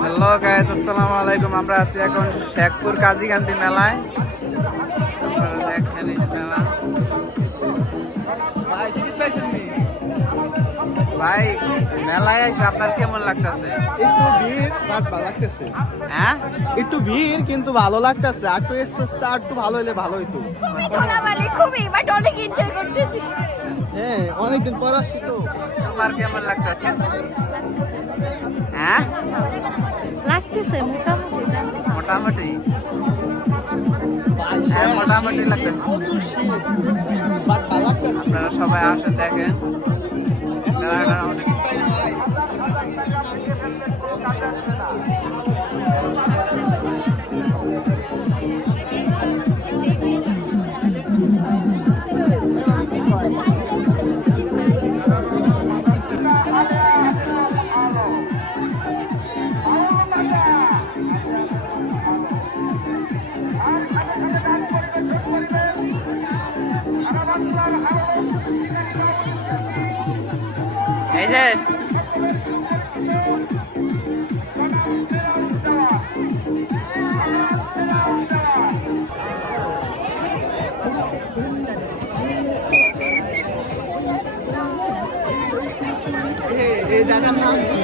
Hello guys, আসসালামু আলাইকুম। আমরা আছি এখন শেখপুর কাজীকান্দি মেলায়। আপনারা দেখেন এই মেলা। ভাই মেলায় এসে আপনার কেমন লাগতেছে? একটু ভিড় বাট ভালো লাগতেছে। হ্যাঁ, একটু ভিড় কিন্তু ভালো লাগতেছে। আর একটু স্পেসটা আর একটু ভালো হলে ভালো হইতো। খুবই বাট অনেক এনজয় করতেছি। হ্যাঁ, অনেকদিন পর আসছি তো। তোমার কেমন লাগতেছে? হ্যাঁ, লাগতেছে মোটামুটি। মোটামুটি। হ্যাঁ, মোটামুটি লাগতেছে। প্রচুর শীত বাট ভালো লাগতেছে। আপনারা সবাই আসেন দেখেন মেলাটা অনেক। এই যে এই জায়গার নাম কি?